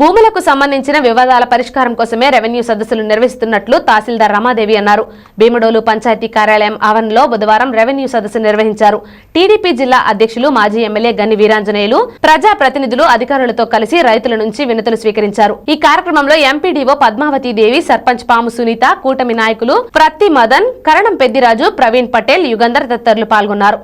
భూములకు సంబంధించిన వివాదాల పరిష్కారం కోసమే రెవెన్యూ సదస్సులు నిర్వహిస్తున్నట్లు తహసీల్దార్ రమాదేవి అన్నారు. భీమడోలు పంచాయతీ కార్యాలయం ఆవరణలో బుధవారం రెవెన్యూ సదస్సు నిర్వహించారు. టీడీపీ జిల్లా అధ్యక్షులు మాజీ ఎమ్మెల్యే గన్ని వీరాంజనేయులు ప్రజా ప్రతినిధులు అధికారులతో కలిసి రైతుల నుంచి వినతులు స్వీకరించారు. ఈ కార్యక్రమంలో ఎంపీడీఓ పద్మావతి దేవి, సర్పంచ్ పాము సునీత, కూటమి నాయకులు ప్రత్తి మదన్, కరణం పెద్దిరాజు, ప్రవీణ్ పటేల్, యుగంధర్ తదితరులు పాల్గొన్నారు.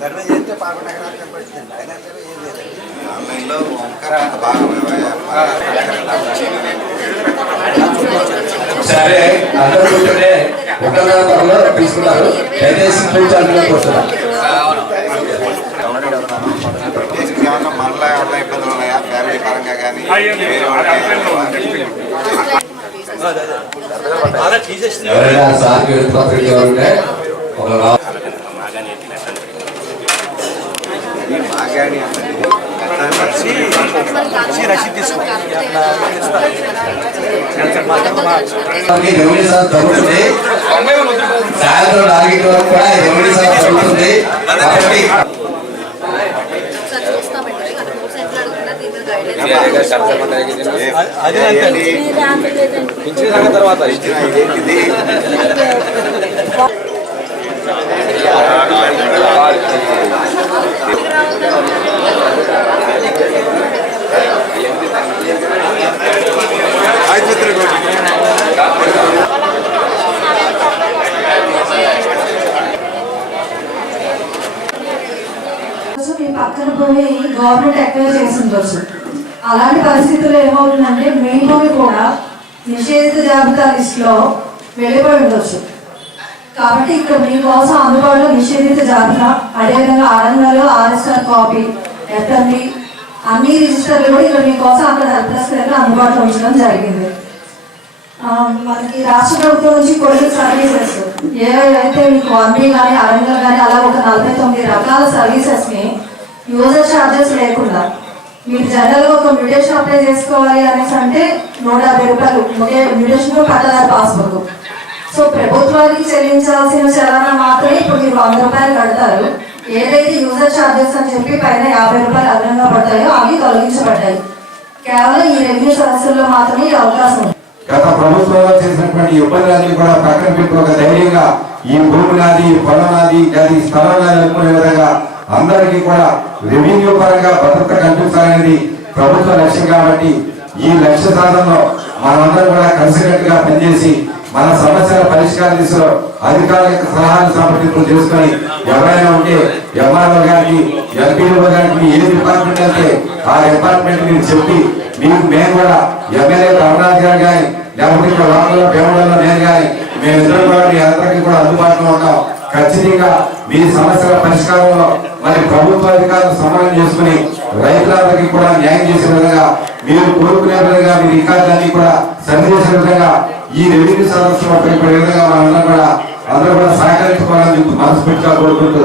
సర్వే చేస్తే పాపనగరాలు అయినా సరే ఏం లేదండి. ఆన్లైన్లో సరే అందరూ తీసుకున్నారు. మనలో ఏమన్నా ఇబ్బందులు ఉన్నాయా ఫ్యామిలీ పరంగా కానీ ఎవరైనా సార్కి ఉంటే సాయంత్రం 4 వరకు కూడా రెవెన్యూ సభ జరుగుతుంది. తర్వాత పక్కన పోయి గవర్నమెంట్ ఎక్వైర్ చేస్తుండొచ్చు. అలాంటి పరిస్థితుల్లో ఏమవుతుందంటే మీ భూమి కూడా నిషేధిత జాబితా లిస్టులో వెళ్ళిపోయి ఉండొచ్చు. కాబట్టి ఇక్కడ మీకోసం అందుబాటులో నిషేధిత జాబితా, అదేవిధంగా ఆడంగాలు ఆర్ఎస్ఆర్ కాపీ, ఎఫ్ఎండి అన్ని రిజిస్టర్లు కూడా ఇక్కడ మీకోసం అక్కడ హెల్ప్ డెస్క్ దగ్గర అందుబాటులో ఉంచడం జరిగింది. మనకి రాష్ట్ర ప్రభుత్వం నుంచి కొన్ని సర్వీసెస్ ఏవైతే మీకు అన్ని కానీ అరంగల్ కానీ అలా ఒక 49 రకాల సర్వీసెస్ని యూజర్ ఛార్జెస్ లేకుండా మీరు జనరల్గా ఒక మ్యూటేషన్ అప్లై చేసుకోవాలి అనేసి అంటే 150 రూపాయలు మ్యూటేషన్ పట్టదారు పాస్బుక్. సో ప్రభుత్వానికి చెల్లించాల్సిన చలానా మాత్రమే ఇప్పుడు మీరు 100 రూపాయలు కడతారు. ఏదైతే యూజర్ ఛార్జెస్ అని చెప్పి పైన 50 రూపాయలు అదనంగా పడతాయో అవి తొలగించబడ్డాయి. కేవలం ఈ రెవెన్యూ సదస్సుల్లో మాత్రమే ఈ అవకాశం ఉంది. గత ప్రభుత్వంలో చేసినటువంటి ఇబ్బందులన్నీ కూడా పక్కన పెట్టి ఒక ధైర్యంగా ఈ భూమి నాది, పొలం నాది, అది స్థలం నాది అనుకునే విధంగా అందరికీ కూడా రెవెన్యూ పరంగా భద్రత కల్పించాలనేది ప్రభుత్వ లక్ష్యం. కాబట్టి ఈ లక్ష్య సాధనలో మనమందరం కూడా కలిసికట్టుగా పనిచేసి మన సమస్యల పరిష్కార దిశలో అధికారుల యొక్క సలహాలు సంప్రదింపులు చేసుకొని ఎవరైనా ఉంటే ఎంఆర్ఓ గారికి, ఎంపీఓ గారికి ఏ డిపార్ట్మెంట్ అయితే ఆ డిపార్ట్మెంట్ మీరు చెప్పి మీకు మేము కూడా ఎమ్మెల్యే అమర్నాథ్ గారు కానీ లేకపోతే ఇక్కడ లోకల్లో భీమడోలో నేను కానీ మేమిద్దరం కూడా మీ అందరికీ కూడా అందుబాటులో ఉంటాం. ఖచ్చితంగా మీ సమస్యల పరిష్కారంలో మరి ప్రభుత్వ అధికారులు సమన్వయం చేసుకుని రైతులందరికీ కూడా న్యాయం చేసే విధంగా మీరు కోరుకునే విధంగా మీ రికార్డులన్నీ కూడా సరి చేసే విధంగా ఈ రెవెన్యూ సదస్సు విధంగా మనందరం కూడా అందరూ కూడా సహకరించుకోవాలని మనస్ఫూర్తిగా కోరుకుంటూ